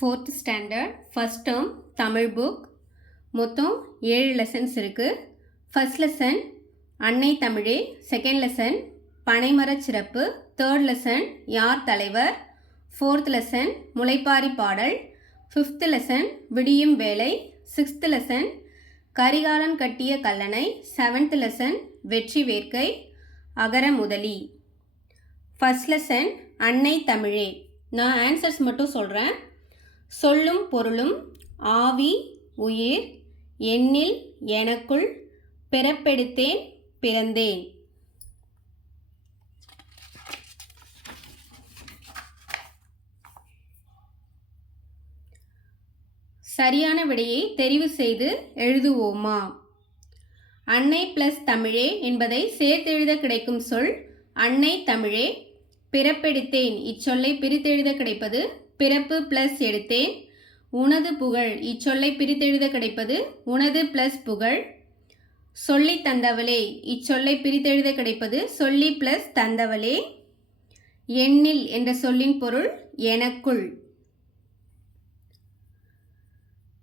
4th standard first term Tamil book. மொத்தம் 7 lessons இருக்குது. First lesson அன்னை தமிழே, செகண்ட் லெசன் பனைமரச் சிறப்பு, தேர்ட் லெசன் யார் தலைவர், ஃபோர்த் லெசன் முளைப்பாரி பாடல், ஃபிஃப்த் லெசன் விடியும் வேலை, சிக்ஸ்த் லெசன் கரிகாலன் கட்டிய கல்லணை, செவன்த் லெசன் வெற்றி வேர்க்கை, அகர முதலி. ஃபர்ஸ்ட் லெசன் அன்னை தமிழே. நான் ஆன்சர்ஸ் மட்டும் சொல்கிறேன். சொல்லும் பொருளும் ஆவி உயிர் எண்ணில் எனக்குள் பிறப்பெடுத்தேன் பிறந்தேன். சரியான விடையை தெரிவு செய்து எழுதுவோமா? அன்னை பிளஸ் தமிழே என்பதை சேர்த்தெழுத கிடைக்கும் சொல் அன்னை தமிழே. பிறப்பெடுத்தேன் இச்சொல்லை பிரித்தெழுத கிடைப்பது பிறப்பு பிளஸ் எடுத்தேன். உனது புகழ் இச்சொல்லை பிரித்தெழுத கிடைப்பது உனது பிளஸ் புகழ். சொல்லி தந்தவளே இச்சொல்லை பிரித்தெழுத கிடைப்பது சொல்லி பிளஸ் தந்தவளே. எண்ணில் என்ற சொல்லின் பொருள் எனக்குள்.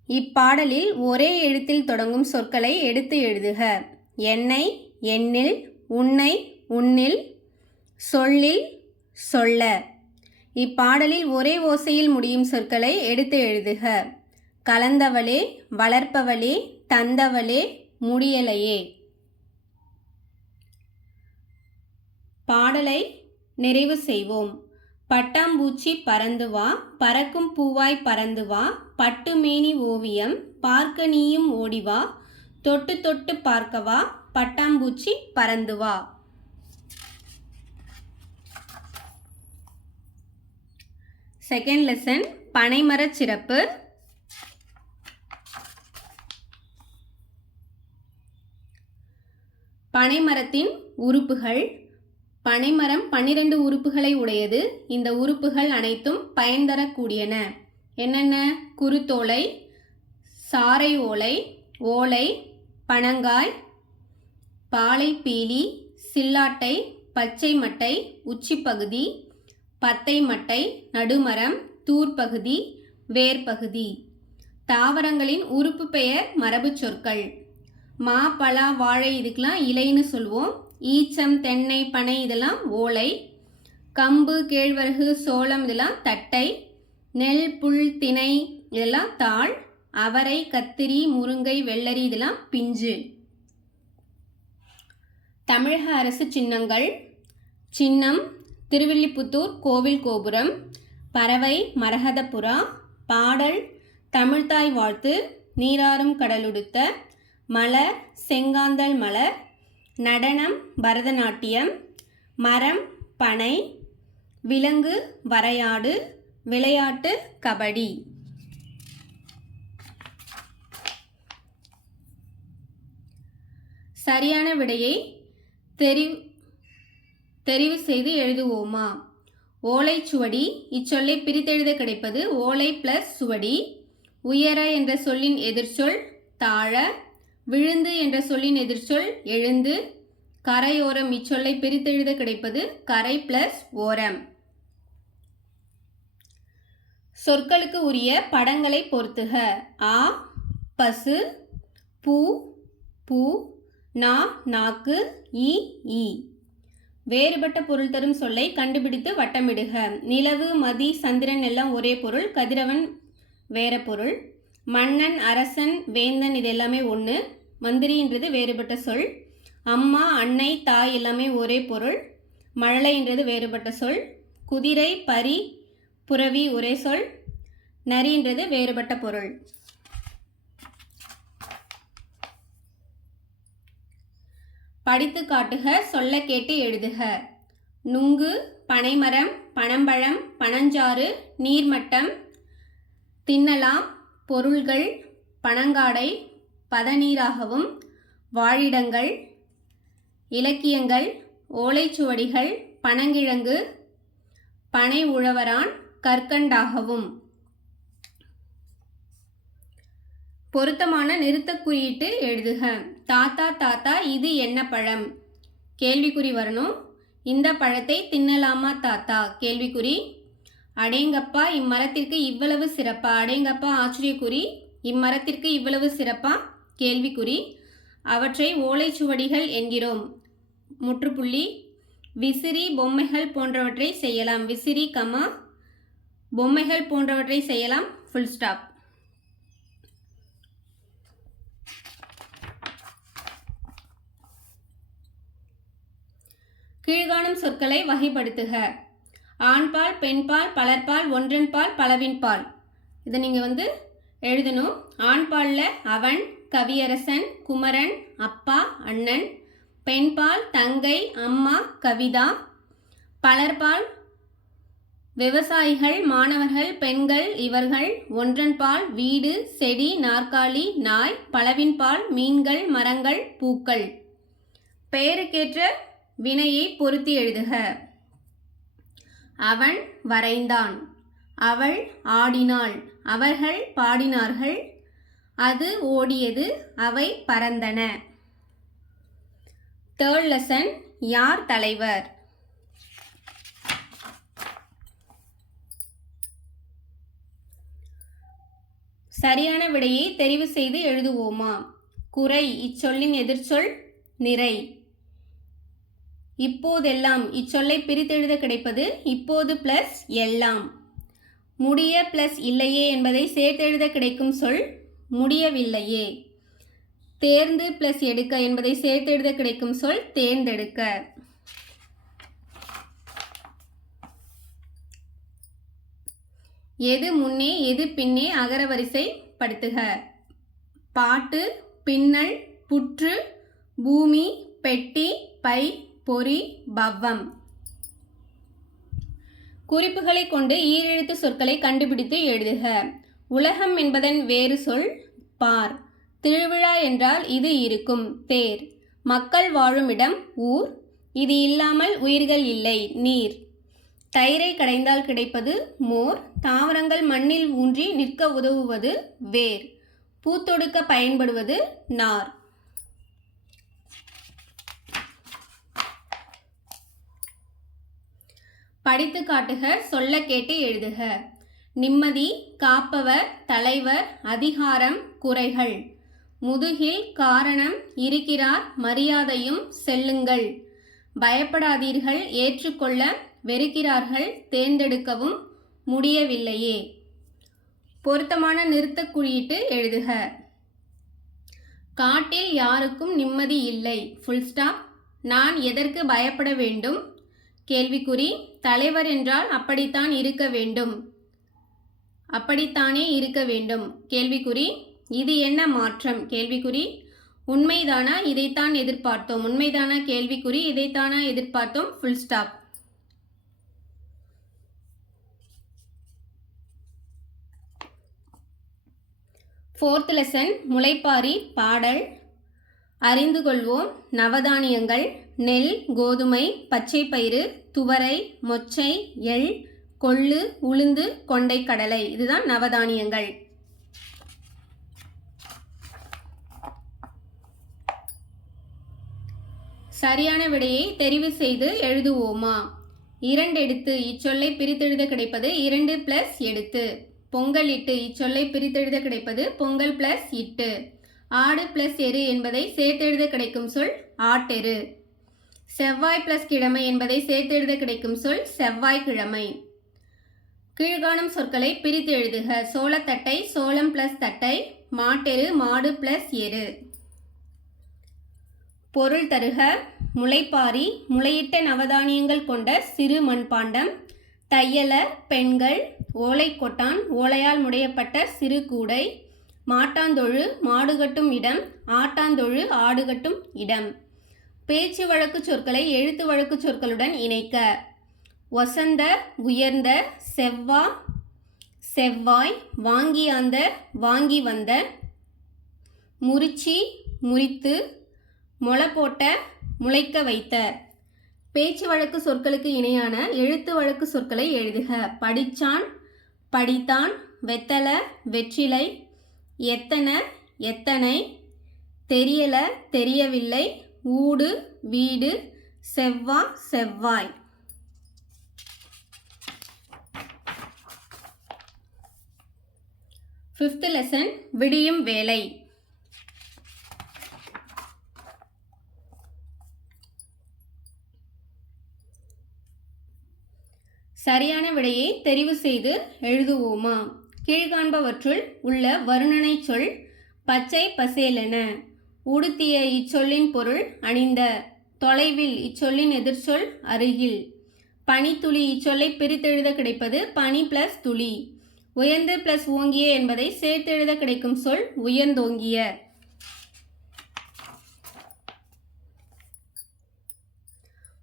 இப்பாடலில் ஒரே எழுத்தில் தொடங்கும் சொற்களை எடுத்து எழுதுக. என்னை எண்ணில், உன்னை உன்னில், சொல்லில் சொல்ல. இப்பாடலில் ஒரே ஓசையில் முடியும் சொற்களை எடுத்து எழுதுக. கலந்தவளே, வளர்ப்பவளே, தந்தவளே, முடியலையே. பாடலை நிறைவு செய்வோம். பட்டாம்பூச்சி பறந்து வா, பறக்கும் பூவாய் பறந்து வா, பட்டுமேனி ஓவியம் பார்க்க நீயும் ஓடிவா, தொட்டு தொட்டு பார்க்கவா, பட்டாம்பூச்சி பறந்து வா. செகண்ட் லெசன் பனைமரச் சிறப்பு. பனைமரத்தின் உறுப்புகள். பனைமரம் 12 உறுப்புகளை உடையது. இந்த உறுப்புகள் அனைத்தும் பயன் தரக்கூடியன. என்னென்ன? குருத்தோலை, சாறை ஓலை, ஓலை, பனங்காய், பாலை பீலி, சில்லாட்டை, பச்சை மட்டை, உச்சிப்பகுதி, பத்தை மட்டை, நடுமரம், தூர்பகுதி, வேர்பகுதி. தாவரங்களின் உறுப்பு பெயர் மரபு சொற்கள். மா, பலா, வாழை இதுக்கெல்லாம் இலைன்னு சொல்லுவோம். ஈச்சம், தென்னை, பனை இதெல்லாம் ஓலை. கம்பு, கேழ்வரகு, சோளம் இதெல்லாம் தட்டை. நெல், புல், திணை இதெல்லாம் தாள். அவரை, கத்திரி, முருங்கை, வெள்ளரி இதெல்லாம் பிஞ்சு. தமிழக அரசு சின்னங்கள். சின்னம் திருவில்லிபுத்தூர் கோவில் கோபுரம், பறவை மரகதப்புறா, பாடல் தமிழ்தாய் வாழ்த்து, நீராறும் கடலுடுத்த, மலர் செங்காந்தல் மலர், நடனம் பரதநாட்டியம், மரம் பனை, விலங்கு வரையாடு, விளையாட்டு கபடி. சரியான விடையை தெரிவு செய்து எழுதுவோமா? ஓலைச்சுவடி இச்சொல்லை பிரித்தெழுத கிடைப்பது ஓலை பிளஸ் சுவடி. உயர என்ற சொல்லின் எதிர்ச்சொல் தாழ. விழுந்து என்ற சொல்லின் எதிர்ச்சொல் எழுந்து. கரையோரம் இச்சொல்லை பிரித்தெழுத கிடைப்பது கரை பிளஸ் ஓரம். சொற்களுக்கு உரிய படங்களை பொருத்துக. ஆ பசு, பூ பூ, நா நாக்கு, ஈ ஈ. வேறுபட்ட பொருள் தரும் சொல்லை கண்டுபிடித்து வட்டமிடுக. நிலவு, மதி, சந்திரன் எல்லாம் ஒரே பொருள். கதிரவன் வேற பொருள். மன்னன், அரசன், வேந்தன் இது எல்லாமே ஒன்று. மந்திரின்றது வேறுபட்ட சொல். அம்மா, அன்னை, தாய் எல்லாமே ஒரே பொருள். மழலைன்றது வேறுபட்ட சொல். குதிரை, பரி, புரவி ஒரே சொல். நரின்றது வேறுபட்ட பொருள். படித்து காட்டுக. சொல்ல கேட்டு எழுதுக. நுங்கு, பனைமரம், பனம்பழம், பனஞ்சாறு, நீர்மட்டம், தின்னலாம், பொருள்கள், பனங்காடை, பதநீராகவும், வாழிடங்கள், இலக்கியங்கள், ஓலைச்சுவடிகள், பனங்கிழங்கு, பனை உழவரான், கற்கண்டாகவும். பொருத்தமான நிறுத்தக் குறியீட்டு எழுதுக. தாத்தா தாத்தா இது என்ன பழம்? கேள்விக்குறி வரணும். இந்த பழத்தை தின்னலாமா தாத்தா? கேள்விக்குறி. அடேங்கப்பா இம்மரத்திற்கு இவ்வளவு சிறப்பா. அடேங்கப்பா ஆச்சரியக்குறி. இம்மரத்திற்கு இவ்வளவு சிறப்பா கேள்விக்குறி. அவற்றை ஓலைச்சுவடிகள் என்கிறோம். முற்றுப்புள்ளி. விசிறி பொம்மைகள் போன்றவற்றை செய்யலாம். விசிறி கமா பொம்மைகள் போன்றவற்றை செய்யலாம். Full stop. கீழ்காணும் சொற்களை வகைப்படுத்துக. ஆண்பால், பெண்பால், பலர்பால், ஒன்றன்பால், பலவின்பால். இதை நீங்கள் எழுதணும். ஆண்பாலில் அவன், கவியரசன், குமரன், அப்பா, அண்ணன். பெண்பால் தங்கை, அம்மா, கவிதா. பலர்பால் விவசாயிகள், மாணவர்கள், பெண்கள், இவர்கள். ஒன்றன்பால் வீடு, செடி, நாற்காலி, நாய். பலவின்பால் மீன்கள், மரங்கள், பூக்கள். பெயருக்கேற்ற வினையை பொருத்தி எழுதுக. அவன் வரைந்தான். அவள் ஆடினாள். அவர்கள் பாடினார்கள். அது ஓடியது. அவை பறந்தன. Third lesson. யார் தலைவர்? சரியான விடையை தெரிவு செய்து எழுதுவோமா? குறை இச்சொல்லின் எதிர்ச்சொல் நிறை. இப்போதெல்லாம் இச்சொல்லை பிரித்தெழுத கிடைப்பது இப்போது பிளஸ் எல்லாம். முடிய பிளஸ் இல்லையே என்பதை சேர்த்தெழுத கிடைக்கும் சொல் முடியவில்லையே. தேர்ந்து பிளஸ் எடுக்க என்பதை சேர்த்தெழுத கிடைக்கும் சொல் தேர்ந்தெடுக்க. எது முன்னே எது பின்னே அகரவரிசை படுத்துக. பாட்டு, பின்னல், புற்று, பூமி, பெட்டி, பை, பொறி, பவ்வம். குறிப்புகளை கொண்டு ஈரெழுத்து சொற்களை கண்டுபிடித்து எழுதுக. உலகம் என்பதன் வேறு சொல் பார். திருவிழா என்றால் இது இருக்கும் தேர். மக்கள் வாழும் இடம் ஊர். இது இல்லாமல் உயிர்கள் இல்லை நீர். தயிரை கடைந்தால் கிடைப்பது மோர். தாவரங்கள் மண்ணில் ஊன்றி நிற்க உதவுவது வேர். பூத்தொடுக்க பயன்படுவது நார். படித்து காட்டுக. சொல்ல கேட்டு எழுதுக. நிம்மதி, காப்பவர், தலைவர், அதிகாரம், குறைகள். முதுகில், காரணம், இருக்கிறார், மரியாதையும், செல்லுங்கள். பயப்படாதீர்கள், ஏற்றுக்கொள்ள, வெறுக்கிறார்கள், தேர்ந்தெடுக்கவும், முடியவில்லையே. பொருத்தமான நிறுத்தக் குறியீட்டு எழுதுக. காட்டில் யாருக்கும் நிம்மதி இல்லை. Full stop. நான் எதற்கு பயப்பட வேண்டும்? கேள்விக்குறி. தலைவர் என்றால் அப்படித்தான் இருக்க வேண்டும். அப்படித்தானே இருக்க வேண்டும். கேள்விக்குறி. இது என்ன மாற்றம்? கேள்விக்குறி. உண்மைதானா? இதைத்தான் எதிர்பார்த்தோம். உண்மைதானா? கேள்விக்குறி. இதைத்தானா எதிர்பார்த்தோம். Full stop. Fourth lesson. முளைப்பாரி பாடல். அறிந்து கொள்வோம். நவதானியங்கள் நெல், கோதுமை, பச்சைப்பயிறு, துவரை, மொச்சை, எள், கொள்ளு, உளுந்து, கொண்டை கடலை. இதுதான் நவதானியங்கள். சரியான விடையை தெரிவு செய்து எழுதுவோமா? இரண்டெடுத்து இச்சொல்லை பிரித்தெழுத கிடைப்பது இரண்டு பிளஸ் எடுத்து. பொங்கல் இட்டு இச்சொல்லை பிரித்தெழுத கிடைப்பது பொங்கல் பிளஸ் இட்டு. ஆடு பிளஸ் எரு என்பதை சேர்த்தெழுத கிடைக்கும் சொல் ஆட்டெரு. செவ்வாய் பிளஸ் கிழமை என்பதை சேர்த்தெழுத கிடைக்கும் சொல் செவ்வாய்க்கிழமை. கீழ்காணும் சொற்களை பிரித்து எழுதுக. சோளத்தட்டை, சோளம் பிளஸ் தட்டை. மாட்டெரு, மாடு பிளஸ் எரு. பொருள் தருக. முளைப்பாரி முளையிட்ட நவதானியங்கள் கொண்ட சிறு மண்பாண்டம். தையலர் பெண்கள். ஓலைக்கொட்டான் ஓலையால் முடையப்பட்ட சிறு கூடை. மாட்டாந்தொழு மாடுகட்டும் இடம். ஆட்டாந்தொழு ஆடுகட்டும் இடம். பேச்சு வழக்கு சொற்களை எழுத்து வழக்கு சொற்களுடன் இணைக்க. ஒசந்த உயர்ந்த. செவ்வா செவ்வாய். வாங்கியாந்த வாங்கி வந்த. முறிச்சி முறித்து. முளை போட்ட முளைக்க வைத்த. பேச்சு வழக்கு சொற்களுக்கு இணையான எழுத்து வழக்கு சொற்களை எழுதுக. படிச்சான் படித்தான். வெத்தல வெற்றிலை. எத்தனை எத்தனை. தெரியல தெரியவில்லை. ஊடு வீடு. செவ்வா செவ்வாய். 5th லெசன் விடியும் வேலை. சரியான விடையை தெரிவு செய்து எழுதுவோமா? கீழ்காண்பவற்றுள் உள்ள வருணனை சொல் பச்சை பசேலென. உடுத்திய இச்சொல்லின் பொருள் அணிந்த. தொலைவில் இச்சொல்லின் எதிர்ச்சொல் அருகில். பனித்துளி இச்சொல்லை பிரித்தெழுத கிடைப்பது பனி பிளஸ் துளி. உயர்ந்து பிளஸ் ஓங்கிய என்பதை சேர்த்தெழுத கிடைக்கும் சொல் உயர்ந்தோங்கிய.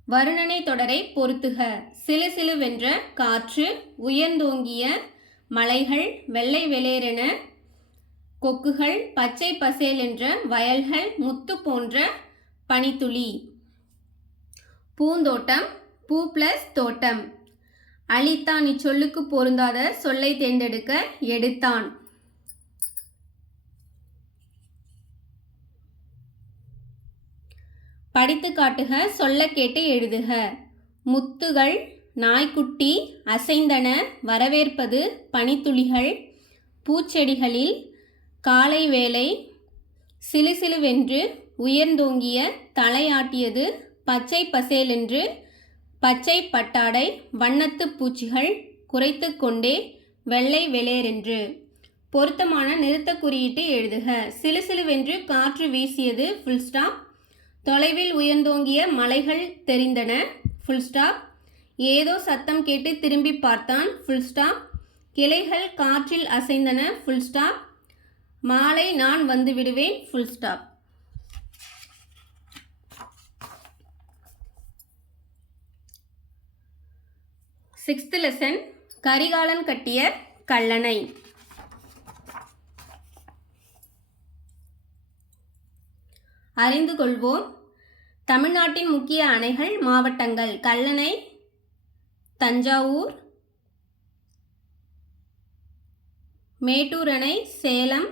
வருணனை தொடரை பொருத்துக. சிலு சிலுவென்ற காற்று, உயர்ந்தோங்கிய மலைகள், வெள்ளை வெளேரென கொக்குகள், பச்சை பசேல் என்ற வயல்கள், முத்து போன்ற பனித்துளி. பூந்தோட்டம் பூ பிளஸ் தோட்டம். அளித்தான் இச்சொல்லுக்கு பொருந்தாத சொல்லை தேர்ந்தெடுக்க எடுத்தான். படித்து காட்டுக, சொல்ல கேட்டு எழுதுக. முத்துகள், நாய்க்குட்டி, அசைந்தன, வரவேற்பது, பனித்துளிகள், பூச்செடிகளில், காலை வேளை, சிலு சிலுவென்று, உயர்ந்தோங்கிய, தலையாட்டியது, பச்சை பசேலென்று, பச்சை பட்டாடை, வண்ணத்து பூச்சிகள், குறைத்து கொண்டே, வெள்ளை வெளேரென்று. பொருத்தமான நிறுத்த குறியீட்டு எழுதுக. சிலு சிலுவென்று காற்று வீசியது, ஃபுல் ஸ்டாப். தொலைவில் உயர்ந்தோங்கிய மலைகள் தெரிந்தன, ஃபுல் ஸ்டாப். ஏதோ சத்தம் கேட்டு திரும்பி பார்த்தான், ஃபுல் ஸ்டாப். கிளைகள் காற்றில் அசைந்தன, ஃபுல் ஸ்டாப். மாலை நான் வந்து விடுவேன், full stop. Sixth lesson Karikalan கட்டிய கல்லணை. அறிந்து கொள்வோம். தமிழ்நாட்டின் முக்கிய அணைகள் மாவட்டங்கள்: கல்லணை, தஞ்சாவூர், மேட்டூர் அணை, சேலம்,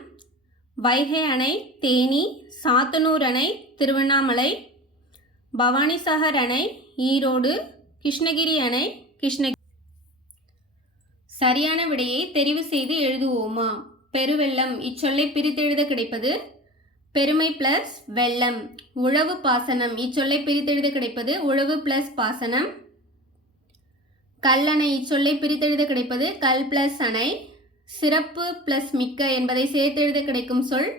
வைகை அணை, தேனி, சாத்தனூர் அணை, திருவண்ணாமலை, பவானிசாகர் அணை, ஈரோடு, கிருஷ்ணகிரி அணை, கிருஷ்ணகிரி. சரியான விடையை தெரிவு செய்து எழுதுவோமா? பெருவெள்ளம் இச்சொல்லை பிரித்தெழுத கிடைப்பது பெருமை பிளஸ் வெள்ளம். உழவு பாசனம் இச்சொல்லை பிரித்தெழுத கிடைப்பது உழவு பிளஸ் பாசனம். கல்லணை இச்சொல்லை பிரித்தெழுத கிடைப்பது கல் பிளஸ் அணை. சிறப்பு பிளஸ் மிக்க என்பதை சேர்த்தெழுத கிடைக்கும் சொல்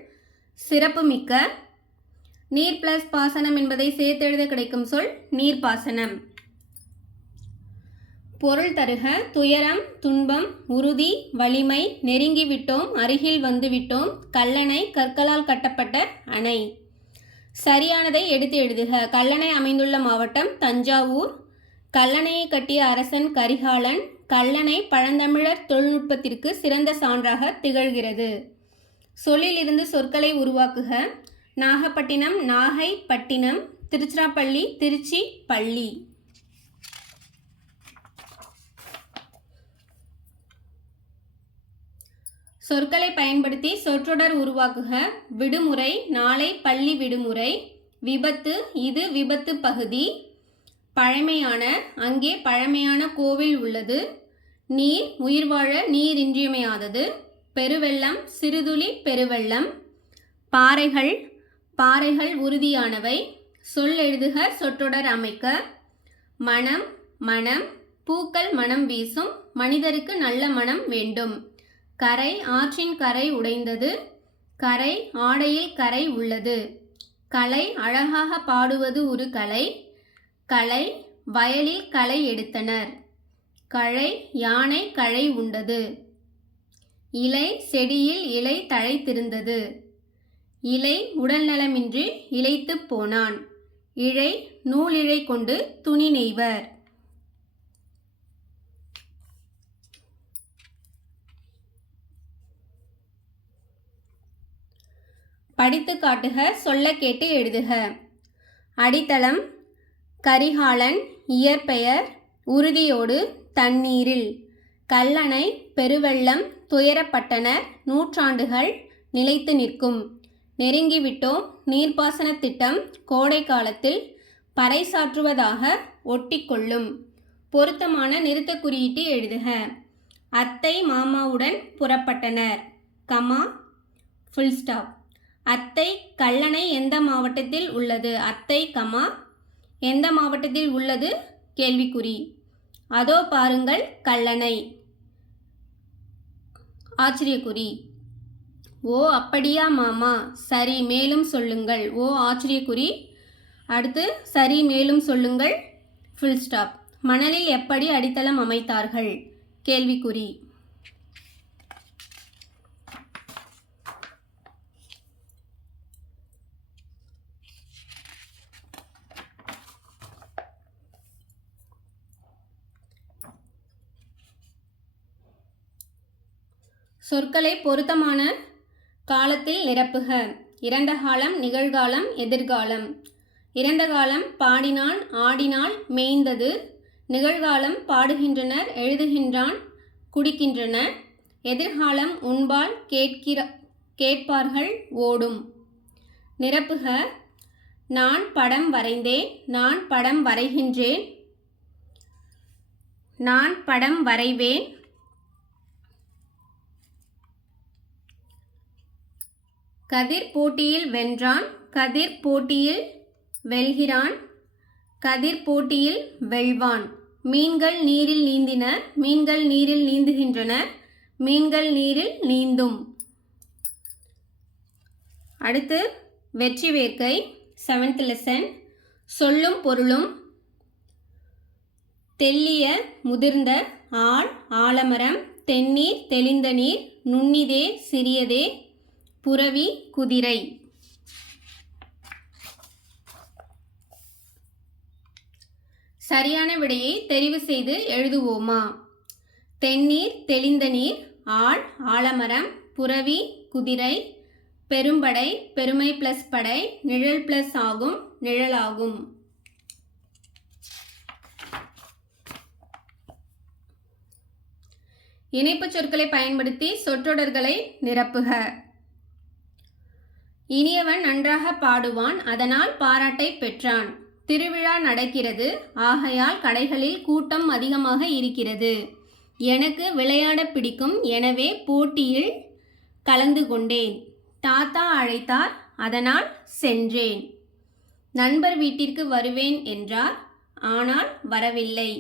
சிறப்பு மிக்க. நீர் பிளஸ் பாசனம் என்பதை சேர்த்தெழுத கிடைக்கும் சொல் நீர்ப்பாசனம். பொருள் தருக. துயரம், துன்பம், உறுதி, வலிமை, நெருங்கிவிட்டோம், அருகில் வந்துவிட்டோம், கல்லணை, கற்களால் கட்டப்பட்ட அணை. சரியானதை எடுத்து எழுதுக. கல்லணை அமைந்துள்ள மாவட்டம் தஞ்சாவூர். கல்லணையை கட்டிய அரசன் கரிகாலன். கல்லணை பழந்தமிழர் தொழில்நுட்பத்திற்கு சிறந்த சான்றாக திகழ்கிறது. சொல்லிலிருந்து சொற்களை உருவாக்குக. நாகப்பட்டினம், நாகை, பட்டினம். திருச்சிராப்பள்ளி, திருச்சி, பள்ளி. சொற்களை பயன்படுத்தி சொற்றொடர் உருவாக்குக. விடுமுறை, நாளை பள்ளி விடுமுறை. விபத்து, இது விபத்து பகுதி. பழமையான, அங்கே பழமையான கோவில் உள்ளது. நீர், உயிர் வாழ நீர் இன்றியமையாதது. பெருவெள்ளம், சிறுதுளி பெருவெள்ளம். பாறைகள், பாறைகள் உறுதியானவை. சொல் எழுதுக, சொற்றொடர் அமைக்க. மனம், மனம். பூக்கள் மனம் வீசும், மனிதருக்கு நல்ல மனம் வேண்டும். கரை, ஆற்றின் கரை உடைந்தது. கரை, ஆடையில் கரை உள்ளது. கலை, அழகாக பாடுவது ஒரு கலை. களை, வயலில் களை எடுத்தனர். கழை, யானை களை உண்டது. இலை, செடியில் இலை தழைத்திருந்தது. இலை, உடல்நலமின்றி இளைத்து போனான். இழை, நூலிழை கொண்டு துணி நெய்வர். படித்து காட்டுக, சொல்ல கேட்டு எழுதுக. அடித்தளம் கரிகாலன், இயற்பெயர், உறுதியோடு, தண்ணீரில். கல்லணை, பெருவெள்ளம், துயரப்பட்டனர், நூற்றாண்டுகள், நிலைத்து நிற்கும். நெருங்கிவிட்டோம், நீர்ப்பாசன திட்டம், கோடை காலத்தில் பறைசாற்றுவதாக ஒட்டிக்கொள்ளும். பொருத்தமான நிறுத்த குறியீட்டு எழுதுக. அத்தை மாமாவுடன் புறப்பட்டனர். Comma full stop. அத்தை கல்லணை எந்த மாவட்டத்தில் உள்ளது? அத்தை கமா எந்த மாவட்டத்தில் உள்ளது? கேள்விக்குறி. அதோ பாருங்கள் கல்லணை ஆச்சரியக்குறி. ஓ அப்படியா மாமா, சரி மேலும் சொல்லுங்கள். ஓ ஆச்சரியக்குறி. அடுத்து சரி மேலும் சொல்லுங்கள் ஃபுல் ஸ்டாப். மணலில் எப்படி அடித்தளம் அமைத்தார்கள்? கேள்விக்குறி. சொற்களை பொருத்தமான காலத்தில் நிரப்புக. இறந்த காலம், நிகழ்காலம், எதிர்காலம். இறந்த காலம் பாடினான், ஆடினாள், மேய்ந்தது. நிகழ்காலம் பாடுகின்றனர், எழுதுகின்றான், குடிக்கின்றனர். எதிர்காலம் உண்பால், கேட்பார்கள், ஓடும். நிரப்புக. நான் படம் வரைந்தேன், நான் படம் வரைகின்றேன், நான் படம் வரைவேன். கதிர் போட்டியில் வென்றான், கதிர் போட்டியில் வெல்கிறான், கதிர் போட்டியில் வெல்வான். மீன்கள் நீரில் நீந்தின, மீன்கள் நீரில் நீந்துகின்றன, மீன்கள் நீரில் நீந்தும். அடுத்து வெற்றி வேர்க்கை 7th லெசன். சொல்லும் பொருளும். தெள்ளிய முதிர்ந்த, ஆள் ஆலமரம், தென்னீர் தெளிந்த நீர், நுண்ணிதே சிறியதே, புரவி குதிரை. சரியான விடையை தெரிவு செய்து எழுதுவோமா? தென்னீர் தெளிந்த நீர், ஆள் ஆலமரம், புரவி குதிரை, பெரும்படை பெருமை பிளஸ் படை, நிழல் பிளஸ் ஆகும் நிழலாகும். இணைப்பு சொற்களை பயன்படுத்தி சொற்றொடர்களை நிரப்புக. இனியவன் நன்றாக பாடுவான், அதனால் பாராட்டை பெற்றான். திருவிழா நடக்கிறது, ஆகையால் கடைகளில் கூட்டம் அதிகமாக இருக்கிறது. எனக்கு விளையாட பிடிக்கும், எனவே போட்டியில் கலந்து கொண்டேன். தாத்தா அழைத்தார், அதனால் சென்றேன். நண்பர் வீட்டிற்கு வருவேன் என்றார், ஆனால் வரவில்லை.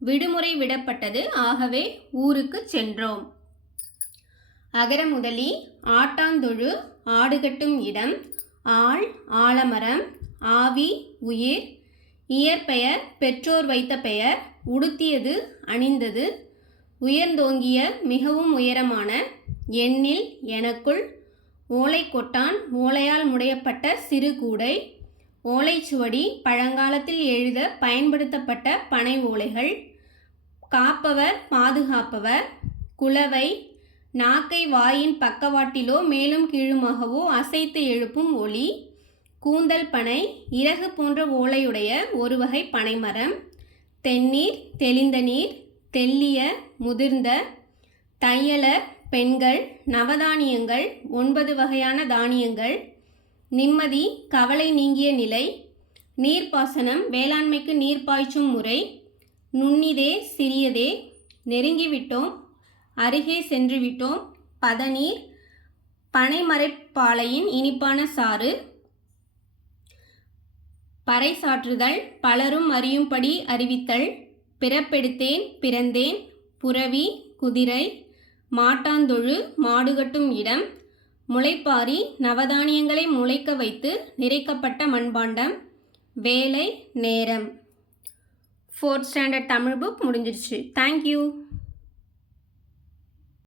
விடுமுறை விடப்பட்டது, ஆகவே ஊருக்கு சென்றோம். அகர முதலி. ஆட்டாந்தொழு ஆடுகட்டும் இடம், ஆள் ஆலமரம், ஆவி உயிர், இயற்பெயர் பெற்றோர் வைத்த பெயர், உடுத்தியது அணிந்தது, உயர்ந்தோங்கிய மிகவும் உயரமான, எண்ணில் எனக்குள், ஓலைக்கொட்டான் ஓலையால் முடையப்பட்ட சிறு கூடை, ஓலைச்சுவடி பழங்காலத்தில் எழுத பயன்படுத்தப்பட்ட பனை ஓலைகள், காப்பவர் பாதுகாப்பவர், குளவை நாக்கை வாயின் பக்கவாட்டிலோ மேலும் கீழுமாகவோ அசைத்து எழுப்பும் ஒலி, கூந்தல் பனை இறகு போன்ற ஓலையுடைய ஒரு வகை பனைமரம், தென்னீர் தெளிந்த நீர், தெள்ளிய முதிர்ந்த, தையலர் பெண்கள், நவதானியங்கள் 9 வகையான தானியங்கள், நிம்மதி கவலை நீங்கிய நிலை, நீர்ப்பாசனம் வேளாண்மைக்கு நீர் பாய்ச்சும் முறை, நுண்ணிதே சிறியதே, நெருங்கிவிட்டோம், அருகே சென்று விட்டோம், பதநீர் பனைமரைப்பாலையின் இனிப்பான சாறு, பறைசாற்றுதல் பலரும் அறியும்படி அறிவித்தல், பிறப்பெடுத்தேன் பிறந்தேன், புரவி குதிரை, மாட்டாந்தொழு மாடுகட்டும் இடம், முளைப்பாரி நவதானியங்களை முளைக்க வைத்து நிறைக்கப்பட்ட மண்பாண்டம், வேலை நேரம். 4th ஸ்டாண்டர்ட் தமிழ் புக் முடிஞ்சிருச்சு. தேங்க்யூ.